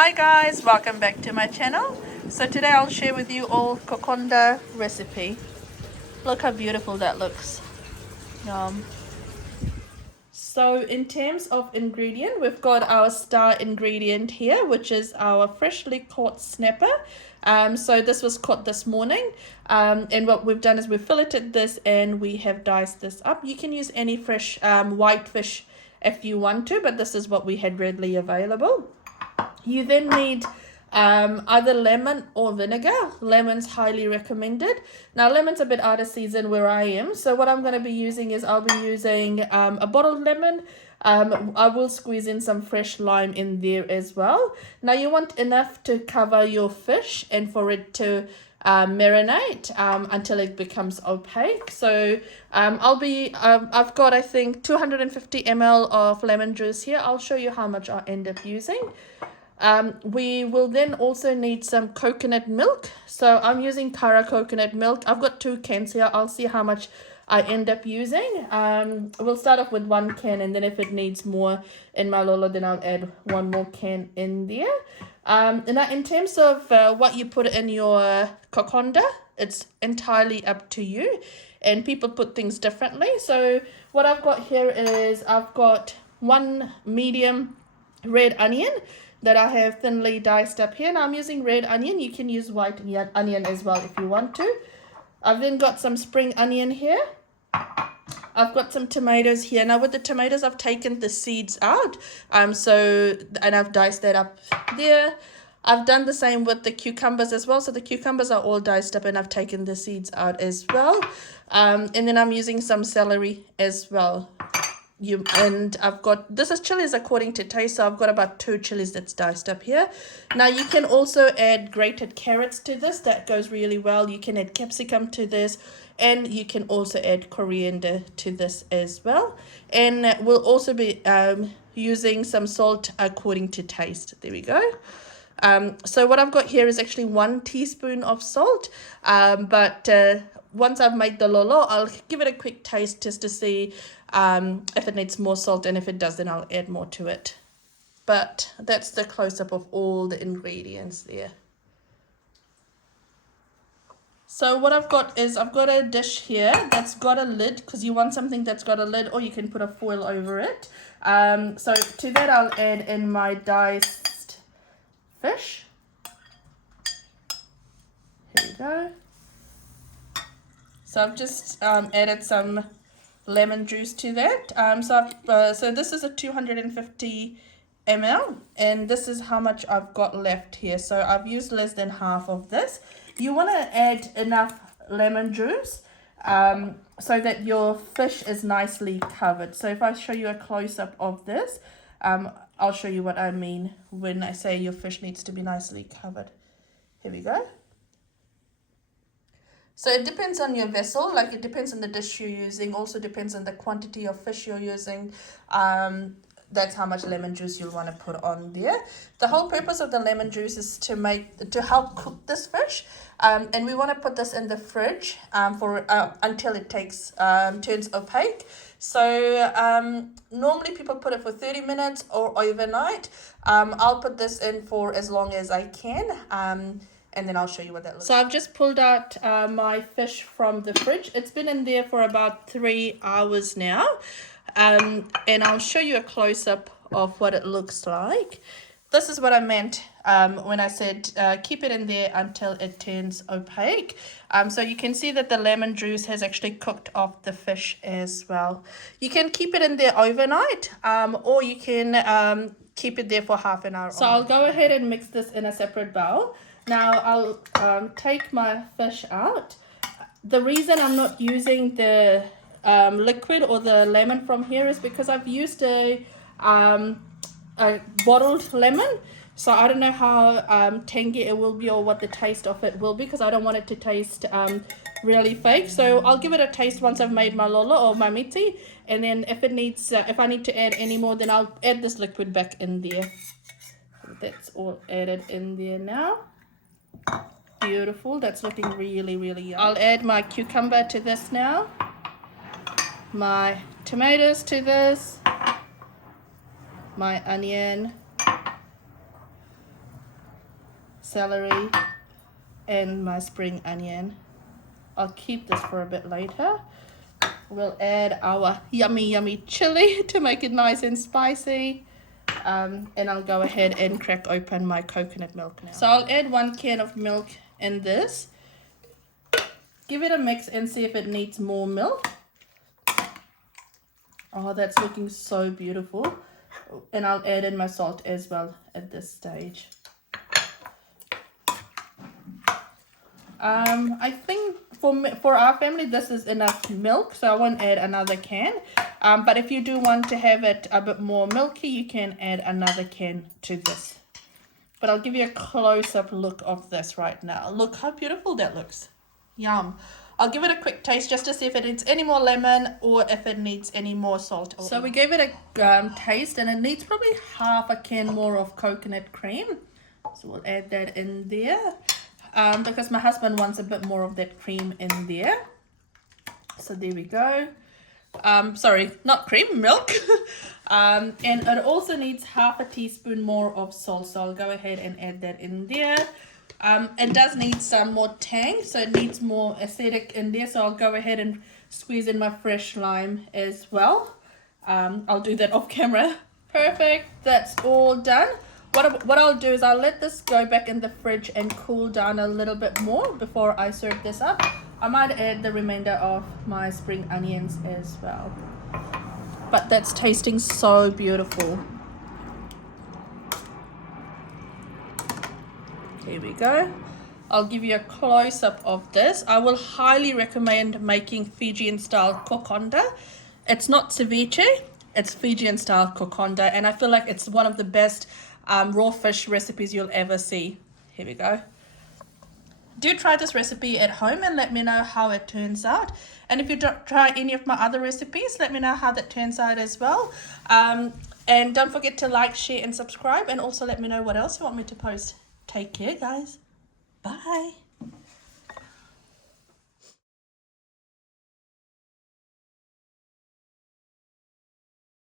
Hi guys, welcome back to my channel. So today I'll share with you all Kokoda recipe. Look how beautiful that looks. Yum. So in terms of ingredient, we've got our star ingredient here, which is our freshly caught snapper. So this was caught this morning, and what we've done is we've filleted this and we have diced this up. You can use any fresh white fish if you want to, but this is what we had readily available. You then need either lemon or vinegar. Lemon's highly recommended. Now lemon's a bit out of season where I am, so what I'm going to be using is I'll be using a bottled lemon. I will squeeze in some fresh lime in there as well. Now you want enough to cover your fish and for it to marinate until it becomes opaque. So I've got, I think, 250 ml of lemon juice here. I'll show you how much I end up using. We will then also need some coconut milk. So I'm using Kara coconut milk. I've got 2 cans here. I'll see how much I end up using. We'll start off with 1 can, and then if it needs more in my lolo, then I'll add 1 more can in there. And now in terms of what you put in your Kokoda, it's entirely up to you, and people put things differently. So what I've got here is I've got 1 medium red onion that I have thinly diced up here. Now I'm using red onion. You can use white onion as well if you want to. I've then got some spring onion here. I've got some tomatoes here. Now with the tomatoes, I've taken the seeds out. And I've diced that up there. I've done the same with the cucumbers as well. So the cucumbers are all diced up and I've taken the seeds out as well. And then I'm using some celery as well. I've got, this is chilies according to taste, so I've got about 2 chilies that's diced up here. Now you can also add grated carrots to this. That goes really well. You can add capsicum to this, and you can also add coriander to this as well. And we'll also be using some salt according to taste. There we go. So what I've got here is actually 1 teaspoon of salt, but once I've made the lolo, I'll give it a quick taste just to see if it needs more salt, and if it does, then I'll add more to it. But that's the close-up of all the ingredients there. So what I've got is I've got a dish here that's got a lid, because you want something that's got a lid, or you can put a foil over it. So to that I'll add in my diced fish. Here we go. So I've just added some lemon juice to that. So this is a 250 ml, and this is how much I've got left here. So I've used less than half of this. You want to add enough lemon juice so that your fish is nicely covered. So if I show you a close-up of this, I'll show you what I mean when I say your fish needs to be nicely covered. Here we go. So it depends on your vessel, like it depends on the dish you're using, also depends on the quantity of fish you're using. That's how much lemon juice you'll want to put on there. The whole purpose of the lemon juice is to help cook this fish, and we want to put this in the fridge until it turns opaque. So normally people put it for 30 minutes or overnight. I'll put this in for as long as I can. And then I'll show you what that looks like. So I've just pulled out my fish from the fridge. It's been in there for about 3 hours now. And I'll show you a close-up of what it looks like. This is what I meant when I said keep it in there until it turns opaque. So you can see that the lemon juice has actually cooked off the fish as well. You can keep it in there overnight, or you can keep it there for half an hour. So I'll go ahead and mix this in a separate bowl. Now I'll take my fish out. The reason I'm not using the liquid or the lemon from here is because I've used a bottled lemon. So I don't know how tangy it will be or what the taste of it will be, because I don't want it to taste really fake. So I'll give it a taste once I've made my lolo or my miti, and then if it needs, if I need to add any more, then I'll add this liquid back in there. That's all added in there now. Beautiful. That's looking really, really yummy. I'll add my cucumber to this now, my tomatoes to this, my onion, celery, and my spring onion. I'll keep this for a bit later. We'll add our yummy chili to make it nice and spicy. And I'll go ahead and crack open my coconut milk now. So I'll add 1 can of milk in this. Give it a mix and see if it needs more milk. Oh, that's looking so beautiful. And I'll add in my salt as well at this stage. I think for our family this is enough milk, so I won't add another can. But if you do want to have it a bit more milky, you can add another can to this. But I'll give you a close-up look of this right now. Look how beautiful that looks. Yum. I'll give it a quick taste just to see if it needs any more lemon or if it needs any more salt. So we gave it a taste, and it needs probably half a can more of coconut cream. So we'll add that in there. Because my husband wants a bit more of that cream in there. So there we go. Sorry, not cream, milk. And it also needs half a teaspoon more of salt, so I'll go ahead and add that in there. It does need some more tang, so it needs more acidic in there, so I'll go ahead and squeeze in my fresh lime as well. I'll do that off camera. Perfect, that's all done. What I'll do is I'll let this go back in the fridge and cool down a little bit more before I serve this up. I might add the remainder of my spring onions as well. But that's tasting so beautiful. Here we go. I'll give you a close-up of this. I will highly recommend making Fijian style kokonda. It's not ceviche, it's Fijian style kokonda, and I feel like it's one of the best raw fish recipes you'll ever see. Here we go. Do try this recipe at home and let me know how it turns out. And if you don't try any of my other recipes, let me know how that turns out as well. And don't forget to like, share and subscribe, and also let me know what else you want me to post. Take care, guys. Bye.